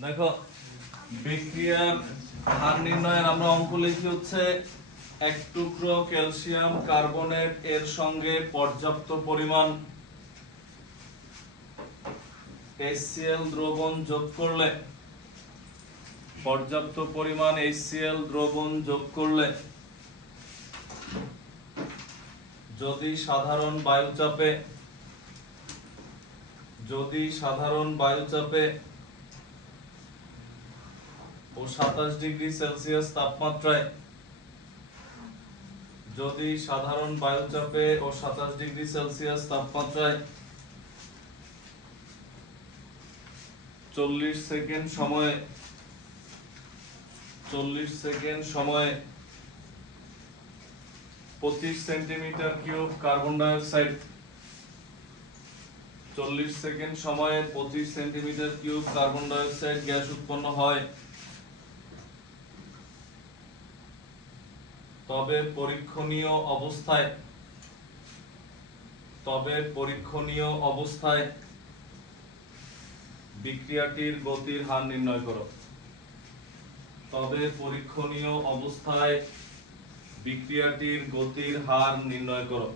দেখো বিক্রিয়ার হার নির্ণয়ের আমরা অঙ্ক লিখি হচ্ছে এক টুকরো ক্যালসিয়াম কার্বনেট এর সঙ্গে পর্যাপ্ত পরিমাণ HCl দ্রবণ যোগ করলে যদি সাধারণ বায়ুচাপে ও 27 ডিগ্রি সেলসিয়াস তাপমাত্রায় যদি সাধারণ বায়ুচাপে ও 27 ডিগ্রি সেলসিয়াস তাপমাত্রায় 40 সেকেন্ড সময়ে 25 centimetre cube carbon die oxide 40 second সময়ে 25 centimetre cube carbon die oxide gas উৎপন্ন হয়, তবে পরীক্ষণীয় অবস্থায় বিক্রিয়াটির গতির হার নির্ণয় করো।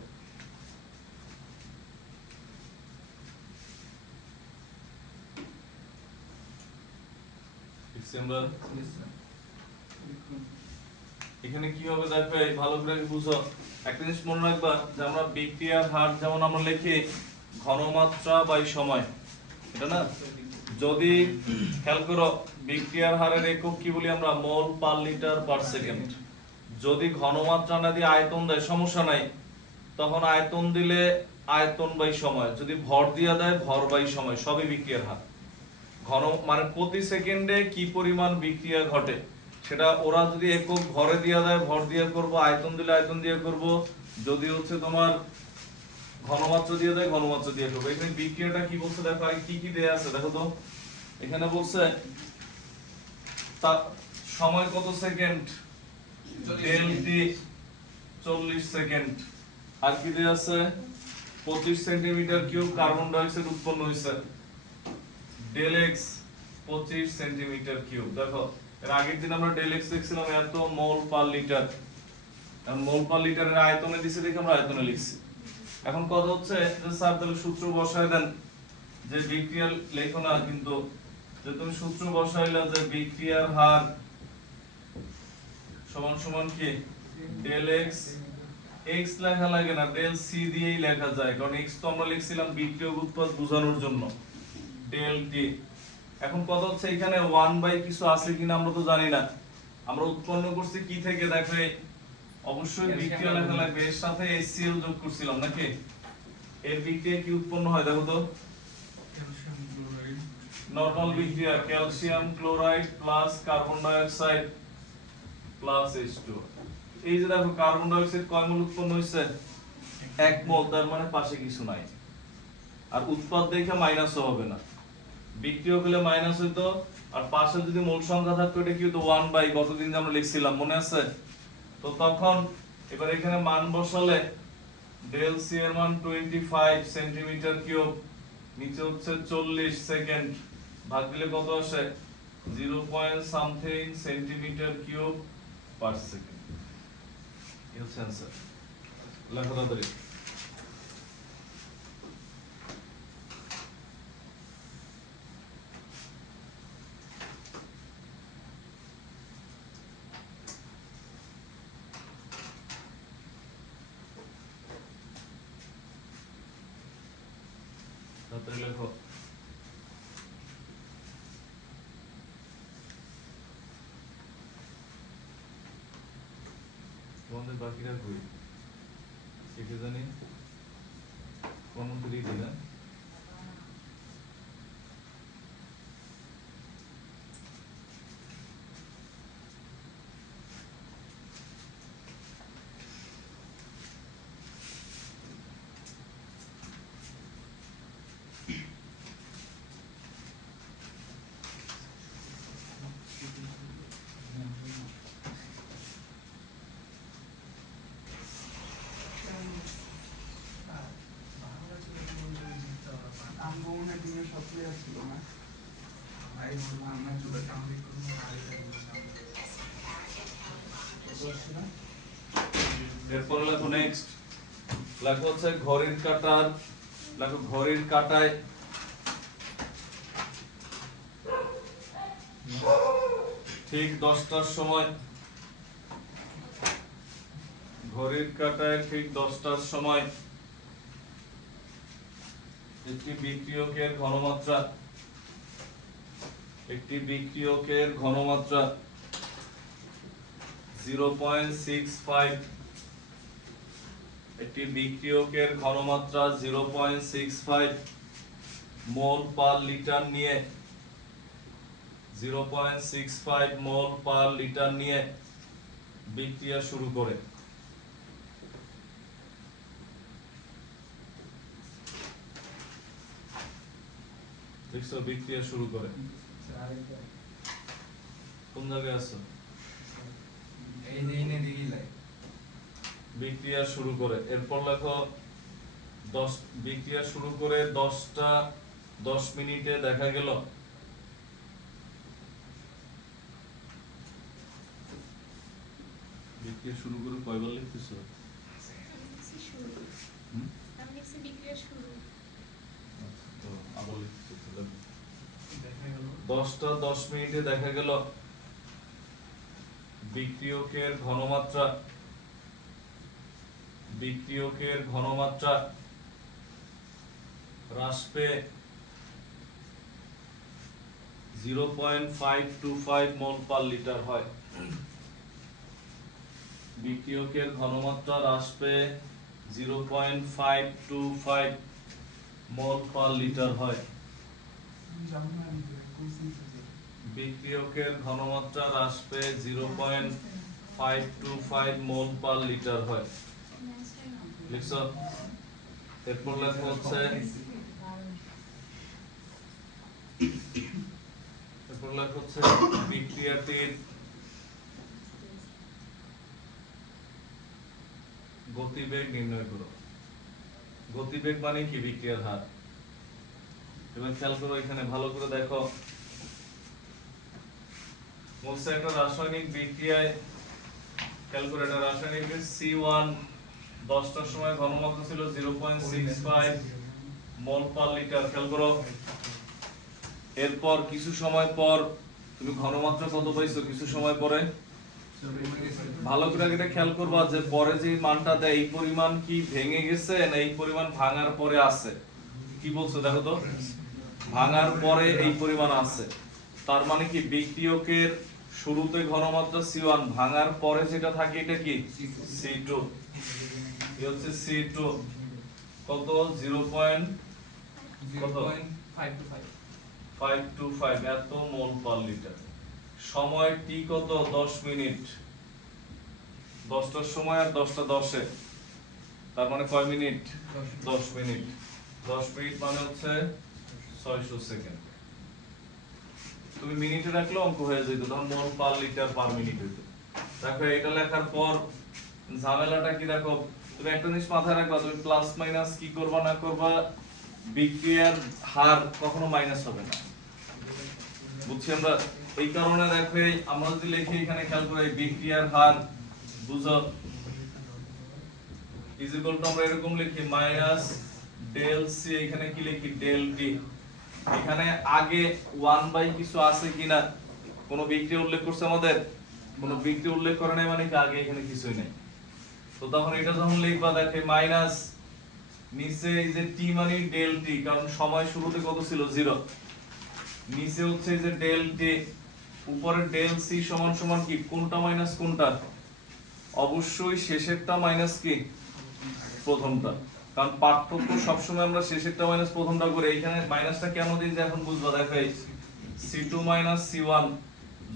এখানে কি হবে দেখো, ভালো করে বুঝো। একটা জিনিস মনে রাখবা যে আমরা বিক্রিয়ার হার যেমন আমরা লিখি ঘনমাত্রা বাই সময়, এটা না? যদি খেয়াল করো বিক্রিয়ার হারের একক কি বলি আমরা? মোল পার লিটার পার সেকেন্ড। যদি ঘনমাত্রা না দিয়ে আয়তন দেয় সমস্যা নাই, তখন আয়তন দিলে আয়তন বাই সময়, যদি ভর দিয়া দেয় ভর বাই সময়, সবই বিক্রিয়ার হার। ঘন মানে প্রতি সেকেন্ডে কি পরিমাণ বিক্রিয়া ঘটে সেটা ওরা যদি একক ভরে দিয়া দেয় ভর দিয়ে করব, আয়তন দিলে আয়তন দিয়ে করব, যদি হচ্ছে তোমার ঘনমাত্রা দিয়ে দেয় ঘনমাত্রা দিয়ে করব। এখানে বিক্রিয়াটা কি বলছে দেখো, আর কি কি দেয়া আছে দেখো তো। এখানে বলছে তার সময় কত সেকেন্ড, ডেল টি 40 সেকেন্ড, আর কি দেয়া আছে 25 centimetre cube carbon die oxide উৎপন্ন হইছে, ডেল এক্স 25 সেন্টিমিটার কিউব। দেখো এর আগের দিন আমরা ডেল এক্স লিখছিলাম এত মোল পার লিটার, এখন মোল পার লিটারের আয়তনে দিছে দেখে আমরা আয়তনে লিখছি। এখন কথা হচ্ছে যে স্যার তাহলে সূত্র বসায় দেন, যে বিক্রিয়ার লেখো না কিন্তু, যে তুমি সূত্র বসাইলা যে বিক্রিয়ার হার সমান সমান কি ডেল এক্স, এক্স লেখা লাগে না, ডেল সি দিয়েই লেখা যায়, কারণ এক্স তো আমরা লিখছিলাম বিক্রিয়ক উৎপাদ বোঝানোর জন্য, ডেল টি। এখন কথা হচ্ছে এখানে 1 বাই কিছু আছে কিনা আমরা তো জানি না, আমরা উৎপন্ন করছি কি থেকে দেখো, অবশ্যই বিক্রিয়া লেখা লাগবে, এর সাথে HCl যোগ করছিলাম নাকি, এর বিক্রিয়া কি উৎপন্ন হয় দেখো তো, নরমাল বিক্রিয়া calcium chloride plus carbon die oxide plus H2। এই যে দেখো কার্বন ডাই অক্সাইড কয় মোল উৎপন্ন হইছে, 1 মোল, তার মানে পাশে কিছু নাই, আর উৎপাদ দেখে মাইনাসও হবে না, বিক্রিয়ক হলে মাইনাস হইতো, আর পাশে যদি মোল সংখ্যা থাকতো এটা কি হতো 1 বাই কতদিন আমরা লিখছিলাম মনে আছে? তো তখন এবার এখানে মান বসালে ডেল সি এর মান 25 সেন্টিমিটার কিউব, নিচে হচ্ছে 40 সেকেন্ড, ভাগ দিলে কত আসে 0 something centimetre cube per second. এই হচ্ছে आंसर। লেখো তাড়াতাড়ি। তাড়াতাড়ি লেখো। তোমাদের বাকিরা কই? কে জানি কোন মন্ত্রী দিলেন? এরপর লেখো নেক্সট, লেখো হচ্ছে ঘড়ির কাঁটার, লেখো ঘড়ির কাঁটায় ঠিক 10টার সময়, ঘড়ির কাঁটায় ঠিক 10টার সময় একটি বিক্রিয়কের ঘনমাত্রা, একটি বিক্রিয়কের ঘনমাত্রা 0.65, একটি বিক্রিয়কের ঘনমাত্রা 0.65 মোল পার লিটার নিয়ে, 0.65 মোল পার লিটার নিয়ে বিক্রিয়া শুরু করে। দেখছো বিক্রিয়া শুরু করে, কোন জায়গায় আছো? বিক্রিয়া শুরু করে, এরপর লেখো 10, বিক্রিয়া শুরু করে 10 মিনিটে দেখা গেল বিক্রিয়া শুরু করে কয়বার লিখতেছো? তো আবার লিখতেছো, 10 মিনিটে দেখা গেল বিক্রিয়কের ঘনমাত্রা, বিক্রিয়কের ঘনমাত্রা হ্রাস পেয়ে 0.525 মোল পার লিটার হয়। বিক্রিয়কের ঘনমাত্রা হ্রাস পেয়ে 0.525 মোল পার লিটার হয়। বিক্রিয়কের ঘনমাত্রা হ্রাস পেয়ে 0.525 মোল পার লিটার হয়। লিখছো? এরপর লেখা হচ্ছে, এরপর লেখা হচ্ছে বিক্রিয়াটির গতিবেগ নির্ণয় করো। গতিবেগ মানে কি? বিক্রিয়ার হার। এবার খেয়াল করো, এখানে ভালো করে দেখো, বলছে একটা রাসায়নিক বিক্রিয়ায়, খেয়াল করে একটা রাসায়নিক C1 10টার সময় ঘনমাত্রা ছিল 0.65 মোল পার লিটার। খেয়াল করো, এরপর কিছু সময় পর তুমি ঘনমাত্রা কত পাইছো? কিছু সময় পরে ভালো করে এটা খেয়াল করবা যে পরে যে মানটা দেয় এই পরিমাণ কি ভেঙে গেছে না এই পরিমাণ ভাঙার পরে আছে? কি বলছো দেখো তো, ভাঙার পরে এই পরিমাণ আছে। তার মানে কি বিক্রিয়কের শুরুতে ঘনমাত্রা C1, ভাঙার পরে যেটা থাকে এটা কি? C2। এই হচ্ছে C2 কত? 0.525 এত মোল পার লিটার। সময় t কত? 10 মিনিট। 10টার সময় আর 10টা 10-এ, তার মানে কয় মিনিট? 10 মিনিট। 10 মিনিট মানে হচ্ছে 600 সেকেন্ড। তুমি মিনিটে রাখলে অঙ্ক হয়ে যেত, তখন মোল পার লিটার পার মিনিট হইতো। দেখো এটা লেখার পর ঝামেলাটা কি দেখো, তুমি একটা জিনিস মাথায় রাখবা, তুমি প্লাস মাইনাস কি করবা না করবা, বিক্রিয়ার হার কখনো মাইনাস হবে না, বুঝছি আমরা। এই কারণে দেখো আমরা যদি লিখি এখানে, খেয়াল করে বিক্রিয়ার হার বুঝো ইজ ইকুয়াল টু, আমরা এরকম লিখি মাইনাস ডেল সি, এখানে কি লিখি? Del T. এখানে আগে 1 বাই কিছু আছে কিনা, কোন বিক্রিয়া উল্লেখ করছে আমাদের? কোন বিক্রিয়া উল্লেখ করে নাই, মানে কি আগে এখানে কিছুই নাই। তো তখন এটা যখন লিখবা দেখে মাইনাস নিচে এই যে টি মানে ডেল টি, কারণ সময় শুরুতে কত ছিল? 0। নিচে হচ্ছে এই যে ডেল টি, উপরে ডেল সি সমান সমান কি? কোনটা মাইনাস কোনটা? অবশ্যই শেষেরটা মাইনাস কি প্রথমটা, কারণ পার্থক্য সবসময় আমরা শেষেরটা মাইনাস প্রথমটা করে। এখানে মাইনাসটা কেন দিই যে এখন বুঝবা। দেখো এই C2 মাইনাস C1,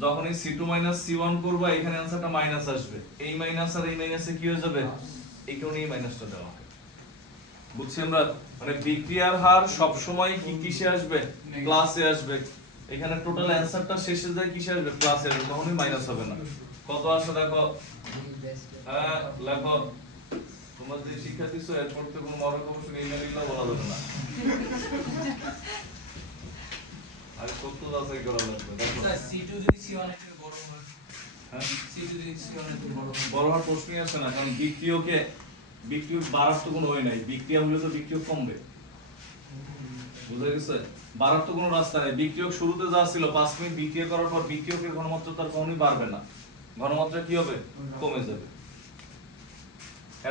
যখন এই C2 মাইনাস C1 করবা এখানে आंसरটা মাইনাস আসবে। এই মাইনাস আর এই মাইনাসে কি হয়ে যাবে? এই কারণেই মাইনাসটা দেওয়া হয়, বুঝছি আমরা। মানে বিক্রিয়ার হার সব সময় কি কিসে আসবে? প্লাসে আসবে। এখানে টোটাল आंसरটা শেষে যায় কিসে আসবে? প্লাসে আসবে, কখনোই মাইনাস হবে না। কত আসে দেখো, হ্যাঁ লেখো। তোমার যে শিক্ষা দিছো এরপর তো কোনো মরক অবশ্যই ইংরেজিটা বলা যাবে না। আরে কত যাচাই করা লাগবে দেখো স্যার C2 যদি C1 এর বড় হয়, হ্যাঁ C2 যদি C1 এর বড় হয়, বড় হওয়ার প্রশ্নই আসে না, কারণ বিক্রিয়কে বিক্রিয়ক বাড়ার তো কোনো ওয়ে নাই, বিক্রিয়া হলে তো বিক্রিয়ক কমবে, বুঝা গেছে? বাড়ার তো কোনো রাস্তা নেই। বিক্রিয়ক শুরুতে যা ছিল 5 মিনিট বিক্রিয়া করার পর বিক্রিয়কের ঘনমাত্রা তার কখনোই বাড়বে না, ঘনমাত্রা কি হবে? কমে যাবে।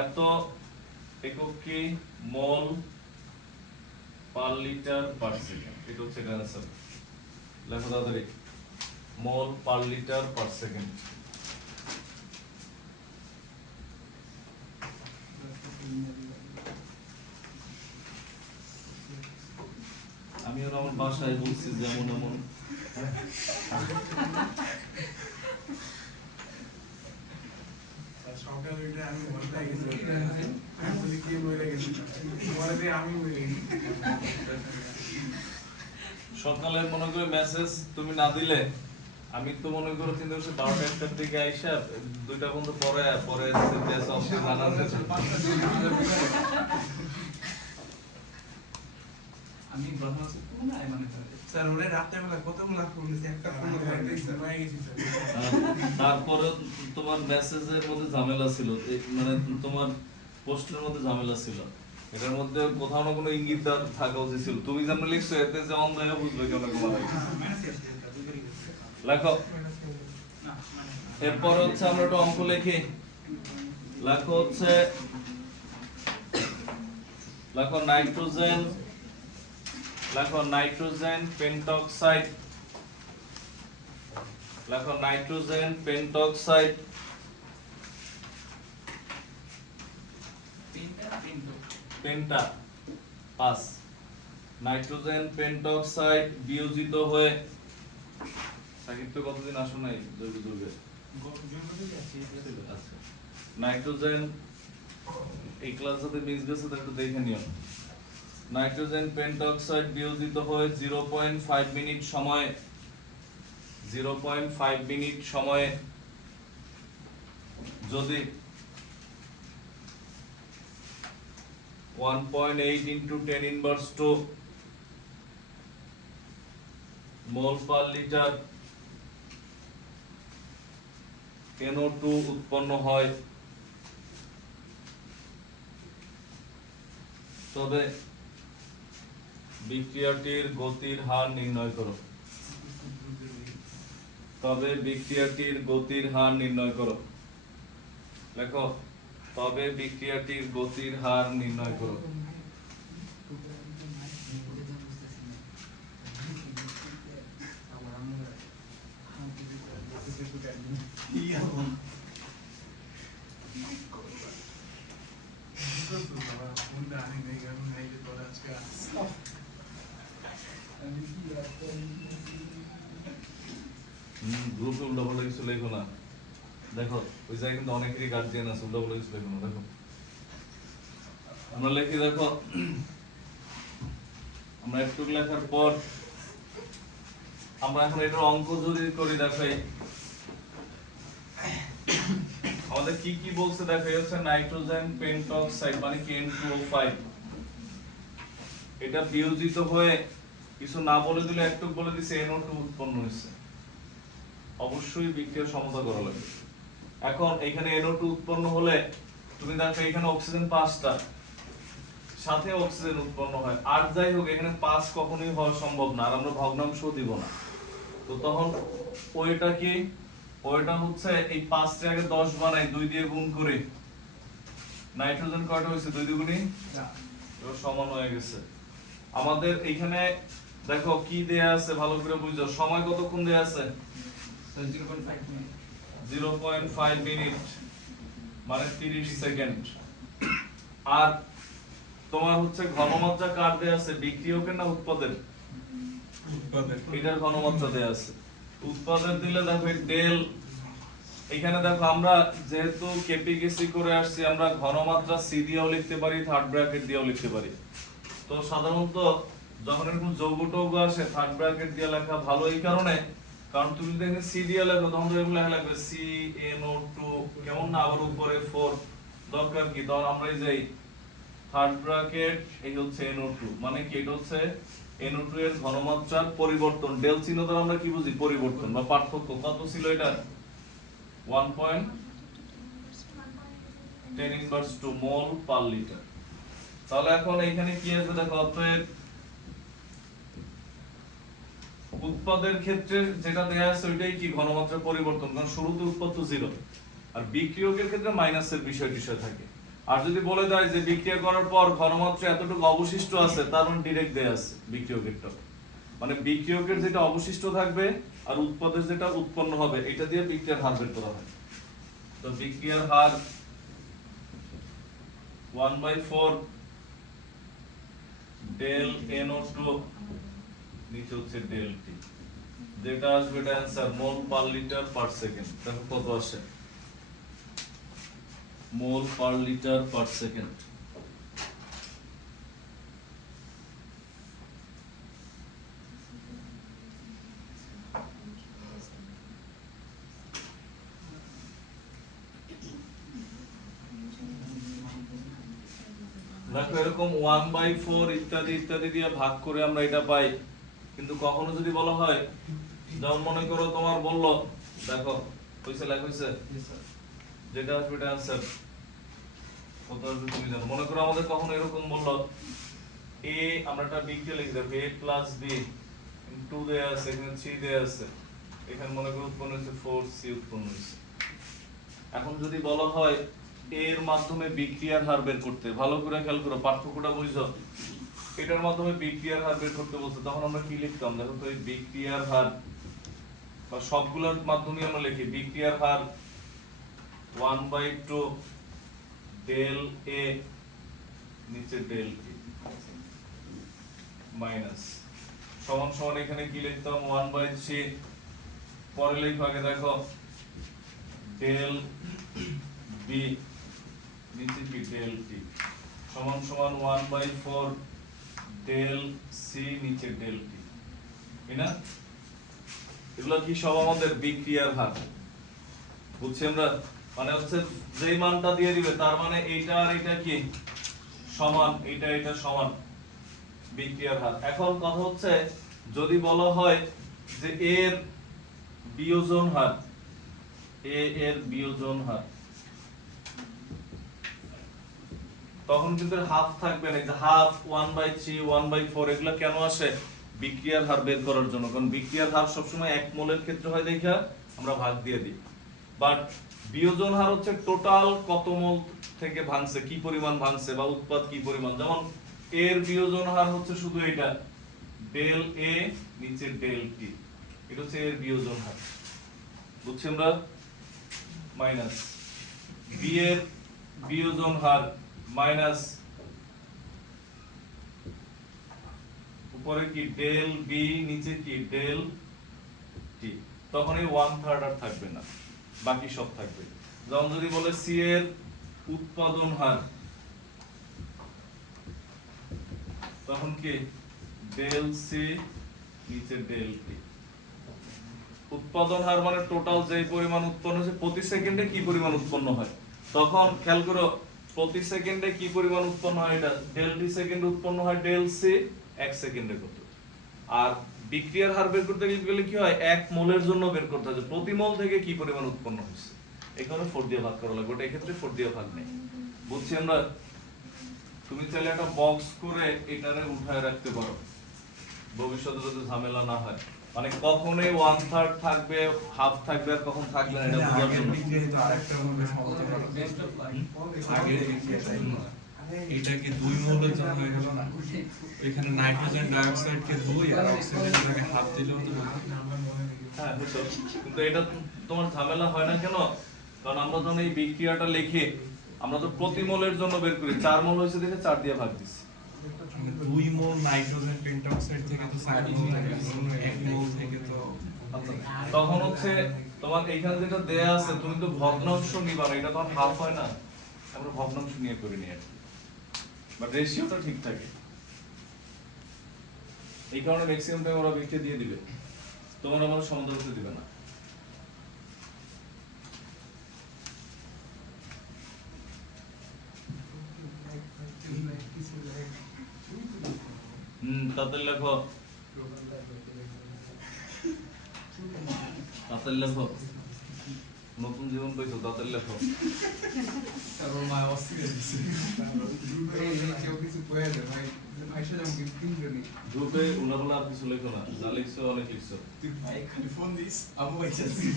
এত একক কি? মোল পার লিটার পার সেকেন্ড, এটা হচ্ছে এটার आंसर। লেখো তাড়াতাড়ি, মোল পার লিটার পার সেকেন্ড। আমি ওর আমার বাসায় বলছি যেমন এমন সকালে উঠে আমি বলতে গেছি, আমি বলি কি বলে গেছি, বলে দিয়ে আমি বলে গেছি। সকালে মনে করে মেসেজ তুমি না দিলে আমি তো মনে করো 12:00-1টার দিকে আইসা 2টা পর্যন্ত পরে দেশ অফিসে জানা আছে। আমি বদমাশ করব না মানে স্যার ওরে রাত্রেবেলা কতগুলো ফোন দিয়েছে, একটা ফোন ধরে ঘুমাই গেছি স্যার। তারপরে তোমার মেসেজের মধ্যে ঝামেলা ছিল, মানে তোমার পোস্টের মধ্যে ঝামেলা ছিল, এটার মধ্যে কোথাও না কোনো ইঙ্গিত থাকা উচিত ছিল। তুমি যেমন লিখছো এতে যে অন্ধ হয়ে বুঝবে কেন ঘুমাবে। লেখো, এরপর হচ্ছে আমরা একটা অঙ্ক লিখি। লেখো হচ্ছে, লেখো নাইট্রোজেন, লেখো নাইট্রোজেন পেন্টক্সাইড, লেখো nitrogen pentoxide penta 5 nitrogen pentoxide বিয়োজিত হয়ে, সাহিত্য কতদিন আসো নাই জৈব যৌগের? আচ্ছা, নাইট্রোজেন এই ক্লাস সাথে মিস গেছে তো একটু দেখে নিও। নাইট্রোজেন পেন্টক্সাইড বিয়োজিত হয়ে 0.5 মিনিট সময়ে 0.5 মিনিট সময়ে যদি 1.8 into 10 inverse 2 mol per liter NO2 উৎপন্ন হয়, তবে বিক্রিয়াটির গতির হার নির্ণয় করো। তবে বিক্রিয়াটির গতির হার নির্ণয় করো। লেখো, তবে বিক্রিয়াটির গতির হার নির্ণয় করো। গ্রুপে উল্টাপাল্টা কিছু লেখো না। দেখো ওই জায়গায় কিন্তু অনেকেরই গার্জিয়ান আছে, উল্টাপাল্টা কিছু লেখো না। দেখো আমরা লিখি, দেখো আমরা একটু লেখার পর আমরা এখন এটার অঙ্ক যদি করি, দেখো আমাদের কি কি বলছে, দেখো এই হচ্ছে নাইট্রোজেন পেন্টক্সাইড মানে কি N2O5, এটা বিয়োজিত হয়ে কিছু না বলে দিলে একটু বলে দিছে NO2 উৎপন্ন হয়েছে, অবশ্যই বিক্রিয়া সমতা করা লাগবে। এখন এখানে NO2 উৎপন্ন হলে তুমি দেখো এখানে অক্সিজেন 5টা, সাথে অক্সিজেন উৎপন্ন হয়, আর যাই হোক এখানে 5 কখনোই হওয়া সম্ভব না, আর আমরা ভগ্নাংশ দিব না। তো তখন ওইটা কি, ওইটা হচ্ছে এই 5 কে আগে 10 বানাই 2 দিয়ে গুণ করে, নাইট্রোজেন কয়টা হইছে 2 দ্বিগুণী 4, এর সমান হয়ে গেছে। আমাদের এখানে দেখো কি দেয়া আছে ভালো করে বুঝো, সময় কতক্ষণ দেয়া আছে? 0.5 মিনিট, 0.5 মিনিট মানে 30 সেকেন্ড। আর তোমার হচ্ছে ঘনমাত্রা কার দেয়া আছে, বিক্রিয়কের না উৎপাদের? এটার ঘনমাত্রা দেয়া আছে। উৎপাদের দিলে দেখো ডেল, এখানে দেখো আমরা যেহেতু কেপিকেসি করে আসছি, আমরা ঘনমাত্রা সি দিয়েও লিখতে পারি, থার্ড ব্র্যাকেট দিয়েও লিখতে পারি। তো সাধারণত যখন এরকম যৌগ টৌগ আসে থার্ড ব্র্যাকেট দিয়ে লেখা ভালো, এই কারণে কারণ তুমি যদি এখানে সি দিয়ে লেখো তখন তো এগুলো লেখা লাগবে CnO2, কেমন না, আবার উপরে 4 দরকার কি, তখন আমরা এই যে থার্ড ব্র্যাকেট এই হচ্ছে NO2 মানে কি, এটা হচ্ছে NO2 এর ঘনমাত্রার পরিবর্তন, ডেল চিহ্ন দ্বারা আমরা কি বুঝি? পরিবর্তন বা পার্থক্য। কত ছিল এটা? 1.10⁻² মোল পার লিটার। তাহলে এখন এইখানে কি আছে দেখো, অতএব উৎপাদের ক্ষেত্রে যেটা দেয়া আছে ওইটাই কি? ঘনমাত্রার পরিবর্তন, কারণ শুরুতে উৎপাদ তো 0, আর বিক্রিয়কের ক্ষেত্রে মাইনাসের বিষয় থাকে। আর যদি বলে দেয় যে বিক্রিয়া করার পর ঘনমাত্রা এতটুকু অবশিষ্ট আছে, তার মানে ডিরেক্ট দেয়া আছে বিক্রিয়কেরটা, মানে বিক্রিয়কের যেটা অবশিষ্ট থাকবে আর উৎপাদের যেটা উৎপন্ন হবে এটা দিয়ে বিক্রিয়ার হার বের করা হয়। তো বিক্রিয়ার হার 1/4 ডেল NO2 নিচে হচ্ছে ডেল টি, যেটা আসবে এটা অ্যান্সার মোল পার লিটার পার সেকেন্ড। দেখো কত আসে, মোল পার লিটার পার সেকেন্ড। দেখো এরকম 1/4 ইত্যাদি ইত্যাদি দিয়ে ভাগ করে আমরা এটা পাই। কিন্তু কখনো যদি বলা হয়, যেমন মনে করো তোমার বললো, দেখো হইছে লেখ হইছে, যেটা আসবে এটা आंसर কত আসবে তুমি জানো। মনে করো আমাদের কখনো এরকম বললো a, আমরা একটা b কে লিখে দেব a + b 2 দেয়া আছে, এখানে 3 দেয়া আছে, এখানে মনে করো উৎপন্ন হচ্ছে 4c উৎপন্ন হচ্ছে। এখন যদি বলা হয় এর মাধ্যমে বিক্রিয়ার হার বের করতে, ভালো করে খেয়াল করো, পার্থক্যটা বুঝছো, এটার মাধ্যমে বিক্রিয়ার হার বের করতে বলছে, তখন আমরা কি লিখতাম? দেখো তো, এই বিক্রিয়ার হার বা সবগুলোর মাধ্যমে আমরা লিখি বিক্রিয়ার হার 1/2 ডেল a নিচে ডেল t মাইনাস সমান সমান এখানে কি লিখতাম? 1/3 পরে লিখো, আগে দেখো ডেল b নিচে কি ডেল t সমান সমান 1/4 ডেল c নিচে ডেল t, তাই না? এগুলো কি সব আমাদের বিক্রিয়ার হার, বুঝছি আমরা? মানে হচ্ছে যেই মানটা দিয়ে দিবে তার মানে এইটা আর এটা কি সমান, এটা এটা সমান বিক্রিয়ার হার। এখন কথা হচ্ছে যদি বলা হয় যে এর বিয়োজন হার, a এর বিয়োজন হার, তখন কিন্তু হাফ থাকবে না, যে হাফ 1/3 1/4 এগুলা কেন আসে? বিক্রিয়ার হার বের করার জন্য, কারণ বিক্রিয়ার হার সবসময় এক মোলের ক্ষেত্রে হয় দেখা আমরা ভাগ দিয়ে দিই। বাট বিয়োজন হার হচ্ছে টোটাল কত মোল থেকে ভাঙছে, কি পরিমাণ ভাঙছে বা উৎপাদ কি পরিমাণ। যেমন এর বিয়োজন হার হচ্ছে শুধু এটা ডেল a নিচে ডেল t, এটা হচ্ছে এর বিয়োজন হার, বুঝছি আমরা? মাইনাস b এর বিয়োজন হার মাইনাস উপরে কি ডেল b নিচে কি ডেল t, তখন এই 1/3 আর থাকবে না, বাকি সব থাকবে। যেমন যদি বলে c এর উৎপাদন হার, তখন কি ডেল c নিচে ডেল t। উৎপাদন হার মানে টোটাল যে পরিমাণ উৎপন্ন হচ্ছে প্রতি সেকেন্ডে কি পরিমাণ উৎপন্ন হয়, তখন খেয়াল করো প্রতি সেকেন্ডে কি পরিমাণ উৎপন্ন হয়, এটা ডেল t সেকেন্ড উৎপন্ন হয়, ডেল c 1 সেকেন্ডে কত। আর বিক্রিয়ার হার বের করতে গেলে কি হয়, 1 মোলের জন্য বের করতে হবে প্রতি মোল থেকে কি পরিমাণ উৎপন্ন হচ্ছে, এখানে 4 দিয়ে ভাগ করা লাগবে, এই ক্ষেত্রে 4 দিয়ে ভাগ নেই, বুঝছি আমরা? তুমি চাইলে একটা বক্স করে এটারে উঠায় রাখতে পারো, ভবিষ্যতে যদি ঝামেলা না হয়, মানে কখনোই 1/3 থাকবে, হাফ থাকবে, আর কখন থাকবে না এটা বোঝার জন্য। এটা কি 2 মোলের জন্য হয়ে গেল না? এখানে নাইট্রোজেন ডাইঅক্সাইড কে 2 আর অক্সিজেনটাকে হাফ দিলেও তো বলতে। হ্যাঁ বুঝছো, কিন্তু এটা তোমার ঝামেলা হয় না কেন? কারণ আমরা যখন এই বিক্রিয়াটা লিখি আমরা তো প্রতি মোলের জন্য বের করি, 4 মোল হয়েছে দেখে 4 দিয়ে ভাগ দিছি। 2 মোল নাইট্রোজেন পেন্টঅক্সাইড থেকে তো 4 মোল লাগে, 1 মোল থেকে তো তখন হচ্ছে তোমার এইখানে যেটা দেয়া আছে তুমি তো ভগ্নাংশ নিবা না, এটা তখন হাফ হয় না, আমরা ভগ্নাংশ নিয়ে করি নি আর, বাট রেশিওটা ঠিক থাকে। এই কারণে ম্যাক্সিমাম টাইম ওরা বিক্রিয়া দিয়ে দিবে, তোমার আমার সমাধান করতে দিবে না। তাতে লেখো দাঁতের লেখো, নতুন জীবন পাইছো, দাঁতের লেখো। তারপর মা অস্থির হয়ে গেছে। কেউ কিছু কয়ে দেয় ভাই, আইসা যাও কিন্তু কিনবে নি। গ্রুপে উনাগুলা আর কিছু লেখো না, যা লিখছো অনেক লিখছো। তুই ভাই খালি ফোন দিস, আমি বাইচা আছি।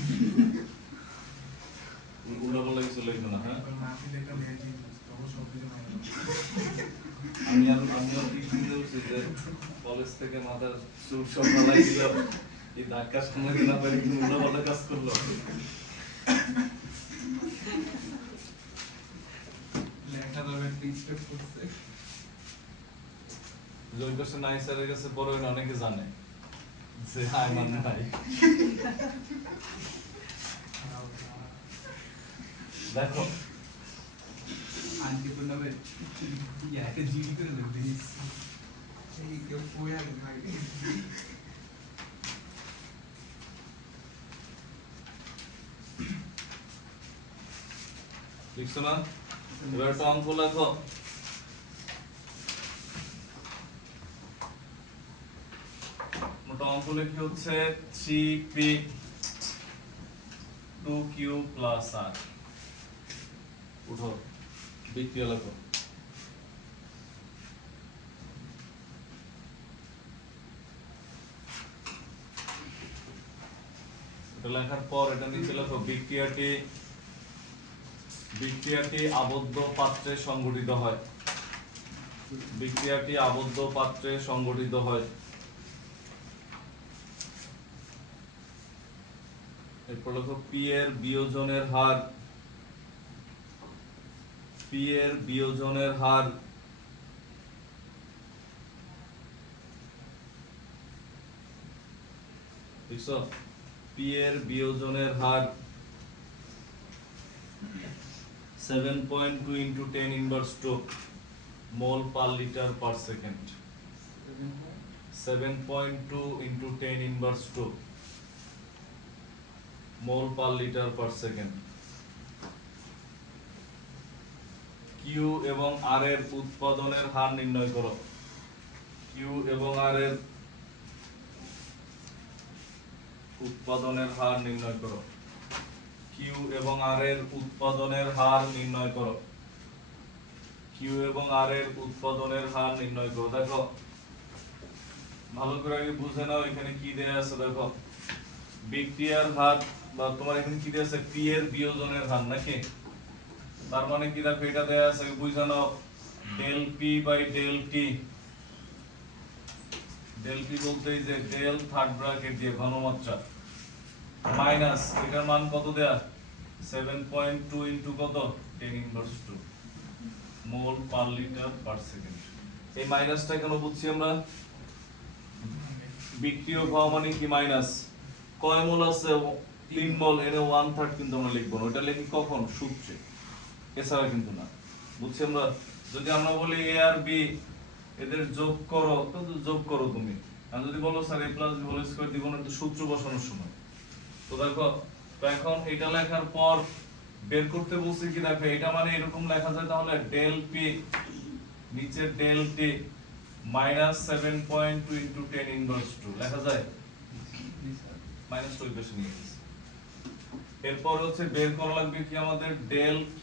উনাগুলা কিছু লেখো না, হ্যাঁ। এখন না দিলে একটা মেয়ে কি তখন সব কিছু নাই। আমি আর কি শুনতে বলছি যে কলেজ থেকে মাথার চুল সব ফালাই দিল, এই দাগ কাজ সামলাতে না পারি, কিন্তু উল্টাপাল্টা কাজ করলো। লেখা ধরে একটা স্টেপ করছে। জয় করছে নাই স্যারের কাছে বড় হইলে অনেকে জানে যে আইমান নাই। দেখো আন্টি বলবে ইয়া একটা জিডি করে দেবে দিস। এই কেউ কয়ে দেয় ভাই। লিখছো না? এবার একটা অঙ্ক লেখো। মোটা অঙ্ক লিখে হচ্ছে 3p 2q প্লাস r। উঠো, বিক্রিয়া লেখো। এটা লেখার পর এটা নিচে লেখো বিক্রিয়াটি আবদ্ধ পাত্রে সংঘটিত হয়। বিক্রিয়াটি আবদ্ধ পাত্রে সংঘটিত হয়। এরপর লেখো পি এর বিয়োজনের হার। পি এর বিয়োজনের হার বুঝছো? পি এর বিয়োজনের হার 7.2 into 10 inverse 2 mole per liter per second. 7.2 into 10 inverse 2 mole per liter per second. Q এবং R এর উৎপাদনের হার নির্ণয় করো। Q এবং R এর উৎপাদনের হার নির্ণয় করো। Q এবং R এর উৎপাদনের হার নির্ণয় করো। Q এবং R এর উৎপাদনের হার নির্ণয় করো। দেখো ভালো করে আগে বুঝে নাও এখানে কি দেয়া আছে। দেখো বিক্রিয়ার হার বা তোমার এখানে কি দেয়া আছে, P এর বিয়োজনের হার নাকি? তার মানে কি দেখো এটা দেয়া আছে, বুঝে নাও del P by del T। Del P বলতে এই যে ডেল থার্ড ব্র্যাকেট দিয়ে ঘনমাত্রা মাইনাস এটার মান কত দেয়া, 7.2 ইনটু কত, 10 ইনভার্স 2 মোল পার লিটার পার সেকেন্ড। এই মাইনাসটা কেন বুঝছি আমরা? বিক্রিয়ক হওয়া মানে কি মাইনাস। কয় মোল আছে, 3 মোল, এনে 1/3 কিন্তু আমরা লিখব না, ওটা লিখি কখন, সূত্রে, এছাড়া কিন্তু না। বুঝছি আমরা? যদি আমরা বলি a আর b এদের যোগ করো, তো যোগ করো তুমি। আর যদি বলো sir a plus b whole square দিব না, তো সূত্র বসানোর সময়। তো দেখো, তো এখন এটা লেখার পর বের করতে বলছি কি, দেখো এটা মানে এরকম লেখা যায়, তাহলে ডেল p নিচে del t minus 7.2 into 10 inverse 2 লেখা যায়। মাইনাস 2 বেশি নিয়ে গেছে। এরপর হচ্ছে বের করা লাগবে কি আমাদের, del q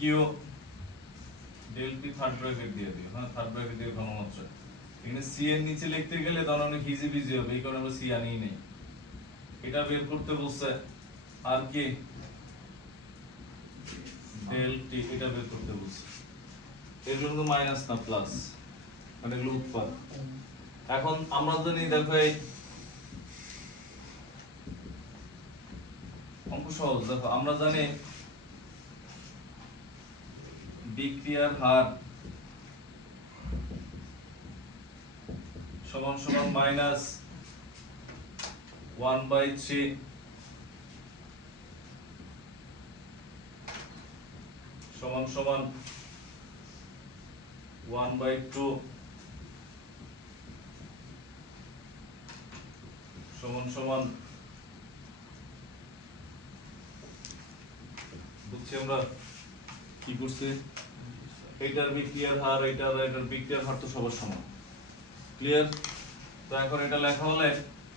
del p third bracket দিয়ে দিও, হ্যাঁ থার্ড ব্র্যাকেট দিয়ে ঘনমাত্রা। এখানে c এর নিচে লিখতে গেলে তখন অনেক ইজি বিজি হবে, এই কারণে আমরা c আনিই নেই। এটা বের করতে বলছে, আর কি ডেল t এটা বের করতে বলছে। এগুলো তো মাইনাস না প্লাস, মানে এগুলো উৎপাদ। এখন আমরা জানি, দেখো এই অঙ্ক সহজ। দেখো আমরা জানি বিক্রিয়ার হার সমান সমান মাইনাস 1/3 সমান সমান 1/2 সমান সমান, বুঝছি আমরা কি করছি? এটার বিক্রিয়ার হার, এটার বিক্রিয়ার হার তো সবার সমান। ক্লিয়ার? তো এখন এটা লেখা হলে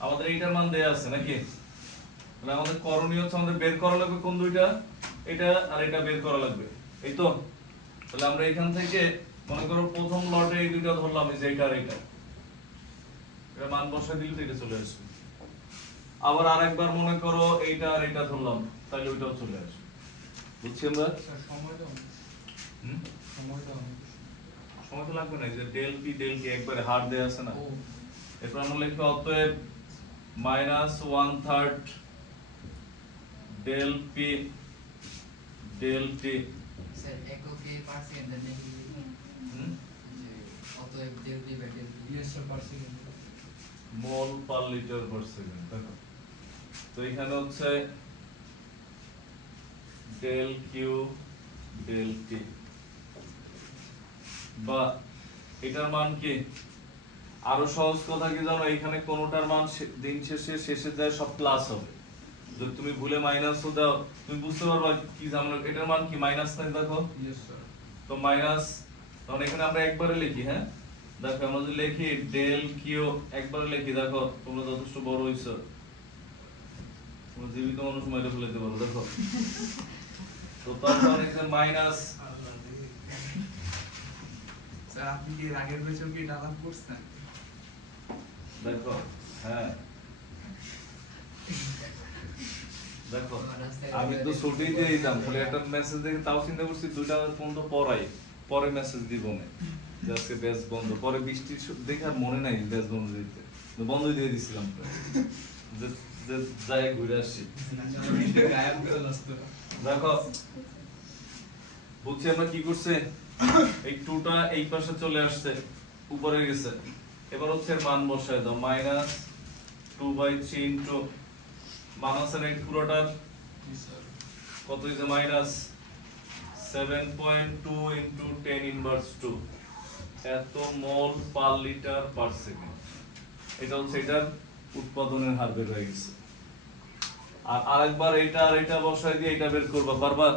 আমাদের এইটার মান দেয়া আছে নাকি? তাহলে আমাদের করণীয় হচ্ছে আমাদের বের করা লাগবে কোন দুইটা, এটা আর এটা বের করা লাগবে, এই তো। তাহলে আমরা এখান থেকে মনে করো প্রথম লটে এই দুইটা ধরলাম, এই যে এটা আর এটা, এটা মান বসাই দিলে তো এটা চলে আসবে। আবার আরেকবার মনে করো এইটা আর এটা ধরলাম, তাহলে ওইটাও চলে আসবে। বুঝছি আমরা? স্যার সময় দাও হুম? সময় দাও সময় তো লাগবে না, এই যে ডেল পি একবারে হার দেয়া আছে না। ও এরপর আমরা লিখবো অতএব -1/3 del P del T. Sir এককে পার সেকেন্ড নাকি হুম? যে অতএব del T by del T yes sir per second mole per litre per second. দেখো তো এখানে হচ্ছে ডেল কিউ ডেল টি, বা এটার মান কি? আরো সহজ কথা কি জানো, এখানে কোনটার মান দিন শেষে যায় সব প্লাস হবে। যদি তুমি ভুলে মাইনাসও দাও তুমি বুঝতে পারবা কি জানো এটার মান কি মাইনাস নাই। দেখো ইয়েস স্যার তো মাইনাস, তখন এখানে আমরা একবারে লিখি। হ্যাঁ দেখো আমরা যদি লিখি ডেল কিউ একবারে লিখি, দেখো তোমরা যথেষ্ট বড় হইছো, তোমরা জীবিত মানুষ মাইরে ফেলতে পারো। দেখো তো তখন এখানে মাইনাস, স্যার আপনি কি এর আগের বছর কি এটা আলাপ করছেন? দেখো হ্যাঁ দেখো আমি তো ছুটি দিয়ে দিতাম, ফলে একটা মেসেজ দেখে তাও চিন্তা করছি 2টা পর্যন্ত পড়াই, পরে মেসেজ দিব না যে আজকে ব্যাচ বন্ধ। পরে বৃষ্টি দেখে আর মনে নাই ব্যাচ বন্ধ দিতে, বন্ধ দিয়ে দিছিলাম যে যে যাই ঘুরে আসছি। গায়েব করে আসতো দেখো বুঝছি আমরা কি করছে, এই 2টা এই পাশে চলে আসছে, উপরে গেছে। এবার হচ্ছে এর মান বসায় দাও, -2/3 ইনটু মাইনাসের এই পুরোটার কত হইছে -7.2 ইনটু 10 ইনভার্স 2, এত মোল পার লিটার পার সেকেন্ড। এটা হচ্ছে এটার উৎপাদনের হার বের হয়ে গেছে। আর আরেকবার এটা আর এটা বসায় দিয়ে এটা বের করবা, পারবা?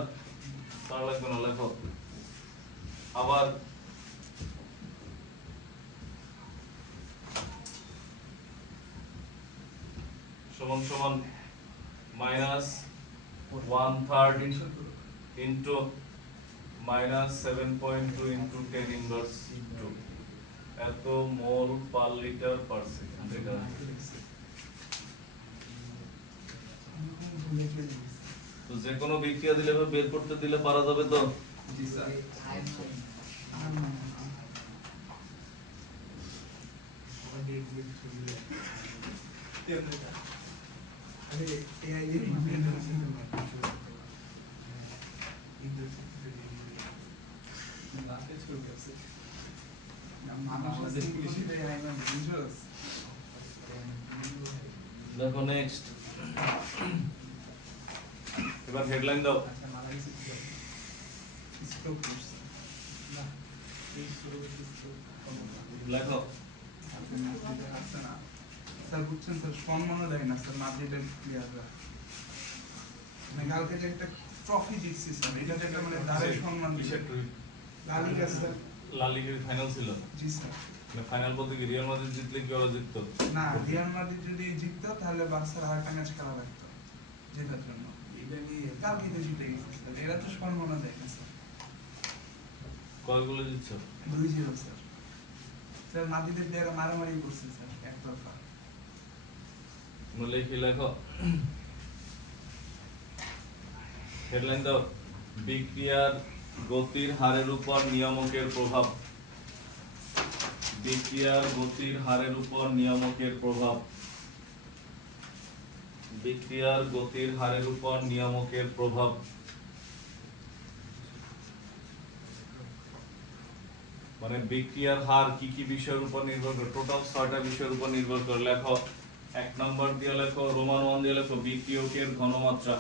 পারা লাগবে না, লেখো আবার সমান সমান -1/3 ইনটু -7.2 ইনটু 10 ইনভার্স 2, এত মোল পার লিটার পার সেকেন্ড। এটা তো যে কোনো বিক্রিয়া দিলে বা বের করতে দিলে পারা যাবে তো। জি স্যার দেখো নেক্সট, এবার হেডলাইন দাও। আচ্ছা মারা গেছে স্টপ করছে না এই শুরু লেখো আসছে না স্যার বুঝছেন স্যার সম্মানও দেয় না স্যার মাদ্রিদের প্লেয়াররা, মানে কালকে যে একটা ট্রফি জিতছি স্যার, এটা একটা মানে দারুণ সম্মান কিসের টুইট? লা লিগা স্যার। লা লিগার ফাইনাল ছিল। জি স্যার ফাইনাল বলতে কি রিয়াল মাদ্রিদ জিতলে কি ওরা জিততো? না রিয়াল মাদ্রিদ যদি জিততো তাহলে বার্সার আরেকটা ম্যাচ খেলা লাগতো জেতার জন্য, এটা নিয়ে কালকে তো জিতে গেছে স্যার, এরা তো সম্মানও দেয় না স্যার। কয়গুলো জিতছো? 2-0 স্যার। স্যার মাদ্রিদের প্লেয়াররা মারামারি করছে স্যার একতরফা। তোমরা লিখে লেখো, হেডলাইন দাও, বিক্রিয়ার গতির হারের উপর নিয়ামকের প্রভাব। বিক্রিয়ার গতির হারের উপর নিয়ামকের প্রভাব। বিক্রিয়ার গতির হারের উপর নিয়ামকের প্রভাব। মানে বিক্রিয়ার হার কি কি বিষয়ের উপর নির্ভর করে? টোটাল 6টা বিষয়ের উপর নির্ভর করে। লেখো 1 নম্বর দিয়ে লেখো, রোমান 1 দিয়ে লেখো বিক্রিয়কের ঘনমাত্রা।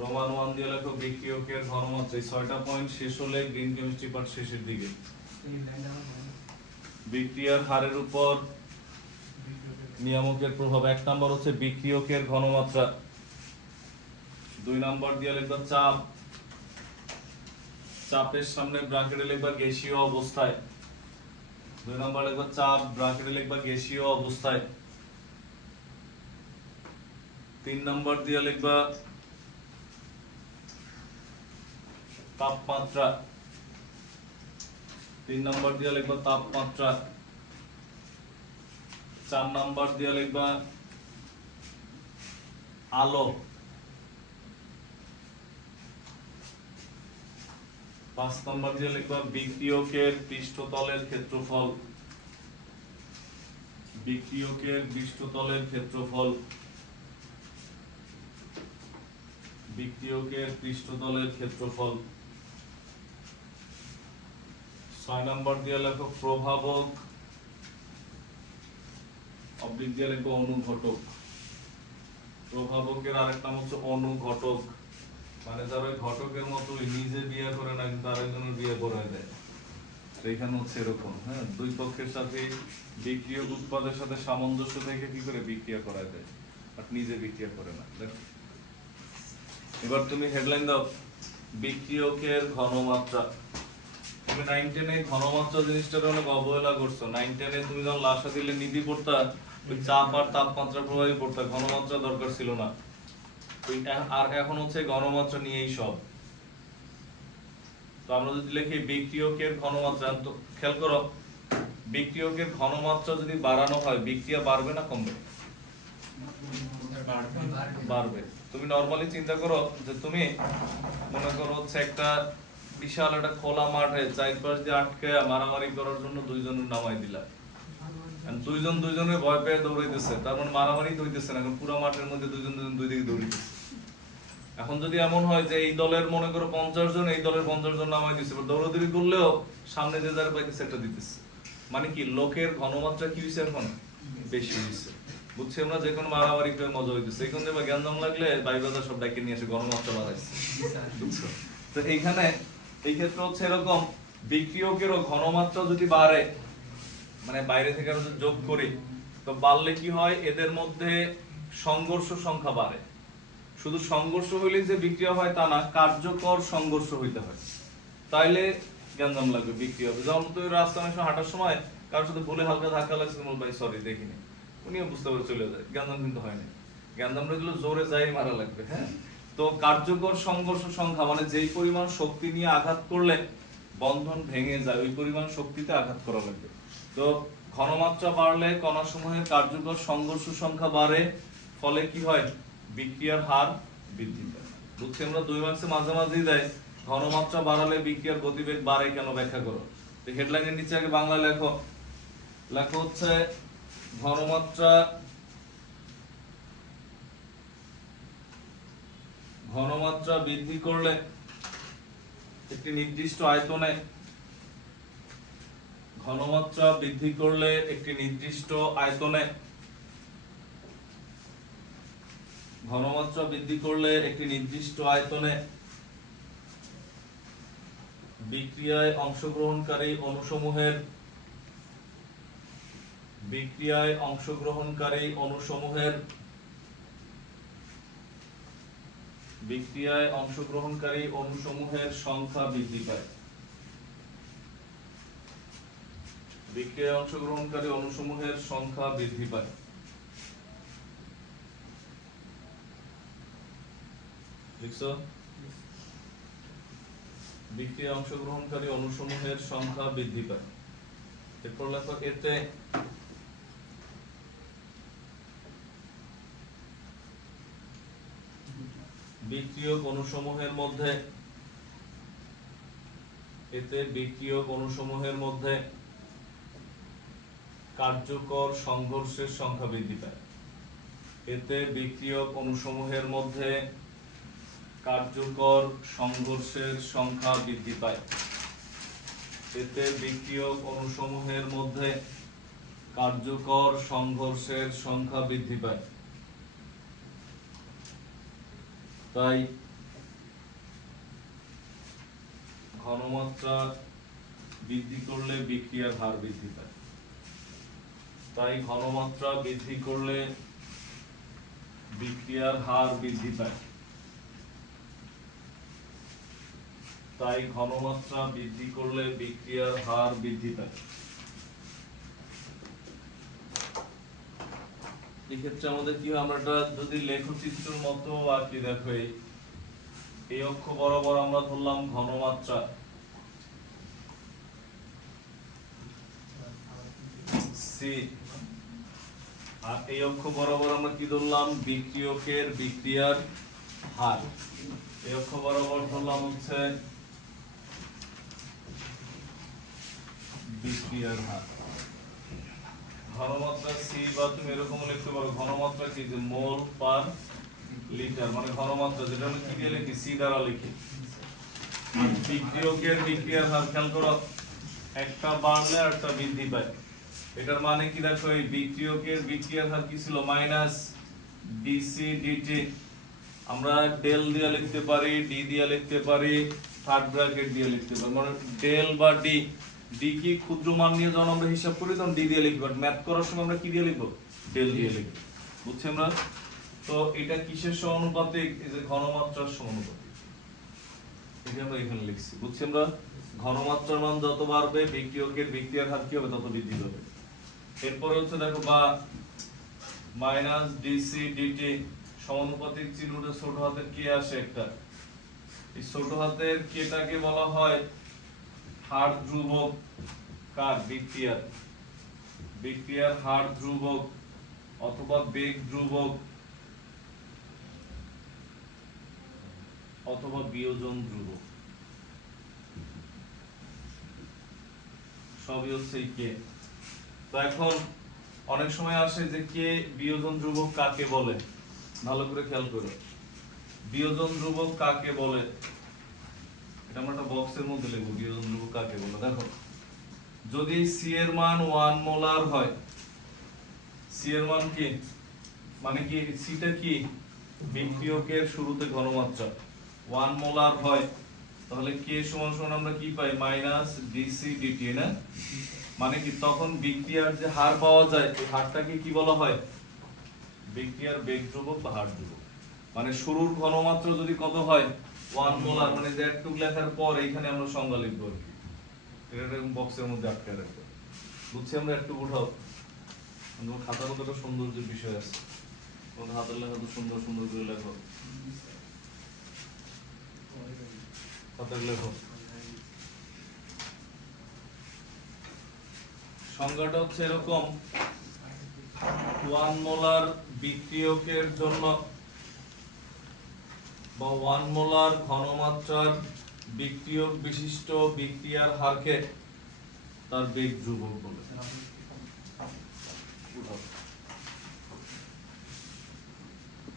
রোমান 1 দিয়ে লেখো বিক্রিয়কের ঘনমাত্রা। এই 6টা পয়েন্ট শেষ হলে গ্রিন কেমিস্ট্রি পার্ট শেষের দিকে। বিক্রিয়ার হারের উপর নিয়ামকের প্রভাব। 1 নম্বর হচ্ছে বিক্রিয়কের ঘনমাত্রা। 2 নম্বর দিয়ে লিখবা চাপ। চাপের সামনে ব্র্যাকেটে লিখবা গ্যাসীয় অবস্থায়। 2 নম্বর লিখবা চাপ, ব্র্যাকেটে লিখবা গ্যাসীয় অবস্থায়। 3 নাম্বার দিয়ে লিখবা তাপমাত্রা, 3 নাম্বার দিয়ে লিখবা তাপমাত্রা। 4 নাম্বার দিয়ে লিখবা আলো, 5 নাম্বার দিয়ে লিখবা বিক্রিয়কের পৃষ্ঠতলের ক্ষেত্রফল, বিক্রিয়কের পৃষ্ঠতলের ক্ষেত্রফল, বিক্রিয়কের পৃষ্ঠতলের ক্ষেত্রফল। 6 নাম্বার দিয়ে লেখো প্রভাবক, অবলিক দিয়ে লিখবো অনুঘটক। প্রভাবকের আরেক নাম হচ্ছে অনুঘটক, মানে যারা ওই ঘটকের মতো নিজে বিয়ে করে না কিন্তু আরেকজনের বিয়ে করায় দেয়। তো এখানে হচ্ছে এরকম, হ্যাঁ, দুই পক্ষের সাথে বিক্রিয়ক উৎপাদের সাথে সামঞ্জস্য থেকে কি করে বিক্রিয়া করায় দেয়, আর নিজে বিক্রিয়া করে না। দেখো এবার তুমি হেডলাইন দাও বিক্রিয়কের ঘনমাত্রা। তুমি 9-10 ঘনমাত্রা জিনিসটার অনেক অবহেলা করছো। 9-10 তুমি যখন লাসা দিলে নীতি পড়তা, ওই চাপ আর তাপমাত্রা প্রবাহী পড়তা, ঘনমাত্রা দরকার ছিল না। আর এখন হচ্ছে ঘনমাত্রা নিয়েই সব। তো আমরা যদি লিখি বিক্রিয়কের ঘনমাত্রা, তো খেয়াল করো বিক্রিয়কের ঘনমাত্রা যদি বাড়ানো হয় বিক্রিয়া বাড়বে না কমবে? বাড়বে। তুমি নরমালি চিন্তা করো যে তুমি মনে করো হচ্ছে একটা বিশাল একটা খোলা মাঠে চারপাশ দিয়ে আটকে মারামারি করার জন্য দুইজনের নামাই দিলা, দুইজন দুইজনের ভয় পেয়ে দৌড়াইতেছে, তার মানে মারামারি হইতেছে না, এখন পুরো মাঠের মধ্যে দুইজন দুইজন দুই দিকে দৌড়াইতেছে। এখন যদি এমন হয় যে এই দলের মনে করো 50 জন, এই দলের 50 জন নামাই দিচ্ছে, দৌড়াদৌড়ি করলেও সামনে যে যারা পাইতেছে একটা দিতেছে, মানে কি লোকের ঘনমাত্রা কি হইছে এখন বেশি হইছে। বুঝছি আমরা, যে কোনো মারামারি করে মজা হইতেছে, এখন যে জ্ঞানদাম লাগলে ভাই বাজার সব ডাকে নিয়ে এসে ঘনমাত্রা বাড়াইছে, বুঝছো? তো এইখানে এই ক্ষেত্রে হচ্ছে এরকম, বিক্রিয়কেরও ঘনমাত্রা যদি বাড়ে, মানে বাইরে থেকে আমরা যোগ করি, তো বাড়লে কি হয় এদের মধ্যে সংঘর্ষ সংখ্যা বাড়ে। শুধু সংঘর্ষ হইলে যে বিক্রিয়া হয় তা না, কার্যকর সংঘর্ষ হইতে হয়, তাইলে জ্ঞানদাম লাগবে বিক্রিয়া হবে। যেমন তুই রাস্তায় হাঁটার সময় কারোর সাথে ভুলে হালকা ধাক্কা লাগছে, বল ভাই সরি দেখিনি, উনিও বুঝতে পারে চলে যায়, জ্ঞানদাম কিন্তু হয়নি। জ্ঞানদাম লাগলে জোরে যাই মারা লাগবে, হ্যাঁ। তো কার্যকর সংঘর্ষ সংখ্যা মানে যেই পরিমাণ শক্তি নিয়ে আঘাত করলে বন্ধন ভেঙে যায়, ওই পরিমাণ শক্তিতে আঘাত করা লাগবে। তো ঘনমাত্রা বাড়লে কণাসমূহের কার্যকর সংঘর্ষ সংখ্যা বাড়ে, ফলে কি হয় বিক্রিয়ার হার বৃদ্ধি পায়। বুঝছি আমরা, 2 মার্কসে মাঝে মাঝেই দেয় ঘনমাত্রা বাড়ালে বিক্রিয়ার গতিবেগ বাড়ে কেন, ব্যাখ্যা করো। তো হেডলাইনের নিচে আগে বাংলা লেখো, লেখো হচ্ছে ঘনমাত্রা বৃদ্ধি করলে একটি নির্দিষ্ট আয়তনে, ঘনমাত্রা বৃদ্ধি করলে একটি নির্দিষ্ট আয়তনে, ঘনমাত্রা বৃদ্ধি করলে একটি নির্দিষ্ট আয়তনে বিক্রিয়ায় অংশগ্রহণকারী অণুসমূহের, বিক্রিয়ায় অংশগ্রহণকারী অণুসমূহের, বিক্রিয়ায় অংশগ্রহণকারী অণুসমূহের সংখ্যা বৃদ্ধি পায়, বিক্রিয়ায় অংশগ্রহণকারী অণুসমূহের সংখ্যা বৃদ্ধি পায়। লিখছো? বিক্রিয়ায় অংশগ্রহণকারী অণুসমূহের সংখ্যা বৃদ্ধি পায়। এরপর লেখো এতে বিক্রিয়ক অণুসমূহের মধ্যে, এতে বিক্রিয়ক অণুসমূহের মধ্যে কার্যকর সংঘর্ষের সংখ্যা বৃদ্ধি পায়, এতে বিক্রিয়ক অণুসমূহের মধ্যে কার্যকর সংঘর্ষের সংখ্যা বৃদ্ধি পায়, এতে বিক্রিয়ক অণুসমূহের মধ্যে কার্যকর সংঘর্ষের সংখ্যা বৃদ্ধি পায়। তাই ঘনমাত্রা বৃদ্ধি করলে বিক্রিয়ার হার বৃদ্ধি পায়, তাই ঘনমাত্রা বৃদ্ধি করলে বিক্রিয়ার হার বৃদ্ধি পায়, তাই ঘনমাত্রা বৃদ্ধি করলে বিক্রিয়ার হার বৃদ্ধি পায়। এক্ষেত্রে আমাদের কি হয়, আমরা এটা যদি লেখচিত্রের মতো আর কি দেখো, এই অক্ষ বরাবর আমরা ধরলাম ঘনমাত্রা সি, আর এই অক্ষ বরাবর আমরা কি ধরলাম, বিক্রিয়কের বিক্রিয়ার হার। এই অক্ষ বরাবর ধরলাম হচ্ছে বিক্রিয়ার হার। ঘনমাত্রা সি, বা তুমি এরকম লিখতে পারো ঘনমাত্রা কি, যে মোল পার লিটার, মানে ঘনমাত্রা যেটা আমরা কি দিয়ে লিখি, সি দ্বারা লিখি। বিক্রিয়কের বিক্রিয়ার হার, খেয়াল করো একটা বাড়লে আর একটা বৃদ্ধি পায়। এটার মানে কি দেখো, এই বিক্রিয়কের বিক্রিয়ার হার কি ছিল, মাইনাস ডিসি ডিটি। আমরা ডেল দিয়ে লিখতে পারি, ডি দিয়ে লিখতে পারি, থার্ড ব্র্যাকেট দিয়ে লিখতে পারি। মানে ডেল বা ডি, ডি কি ক্ষুদ্র মান নিয়ে যখন আমরা হিসাব করি তখন ডি দিয়ে লিখব, ম্যাথ করার সময় আমরা কি দিয়ে লিখব, ডেল দিয়ে লিখব। বুঝছি আমরা? তো এটা কিসের সমানুপাতিক, এই যে ঘনমাত্রার সমানুপাতিক, এটা আমরা এখানে লিখছি। বুঝছি আমরা? ঘনমাত্রার মান যত বাড়বে বিক্রিয়কের বিক্রিয়ার হার কি হবে, তত বৃদ্ধি পাবে। এরপরে হচ্ছে দেখো, বা মাইনাস ডিসি ডিটি সমানুপাতিক চিহ্নটা ছোট হাতের কে আসে একটা, এই ছোট হাতের কেটাকে বলা হয় হার ধ্রুবক। কার? বিক্রিয়ার। বিক্রিয়ার হার ধ্রুবক অথবা বেগ ধ্রুবক অথবা বিয়োজন ধ্রুবক, সবই হচ্ছে এই কে। তো এখন অনেক সময় আসে যে কে বিয়োজন ধ্রুবক কাকে বলে, ভালো করে খেয়াল করো। বিয়োজন ধ্রুবক কাকে বলে, এটা আমরা একটা বক্সের মধ্যে লিখব, বিয়োজন ধ্রুবক কাকে বলে। দেখো, যদি সি এর মান 1 মোলার হয়, সি এর মান কি, মানে কি সিটা কি, বিক্রিয়কের শুরুতে ঘনমাত্রা 1 মোলার হয়, তাহলে কে সমান সমান আমরা কি পাই, মাইনাস ডিসি ডিটি, না? মানে কি তখন বিক্রিয়ার যে হার পাওয়া যায়, এই হারটাকে কি বলা হয়, বিক্রিয়ার বেগ ধ্রুবক বা হার ধ্রুবক। মানে শুরুর ঘনমাত্রা যদি কত হয়, 1 মোলার, মানে যে একটু লেখার পর এইখানে আমরা সংজ্ঞা লিখব, এটা এরকম বক্সের মধ্যে আটকে রাখবো। বুঝছি আমরা? একটু উঠাও, তোমার খাতার মধ্যে একটা সৌন্দর্যের বিষয় আছে, তোমার হাতের লেখা তো সুন্দর সুন্দর করে লেখো, হাতের লেখো। সংজ্ঞাটা হচ্ছে এরকম, 1 মোলার বিক্রিয়কের জন্য বা 1 মোলার ঘনমাত্রার বিক্রিয়ক বিশিষ্ট বিক্রিয়ার হারকে তার বেগ ধ্রুবক বলে।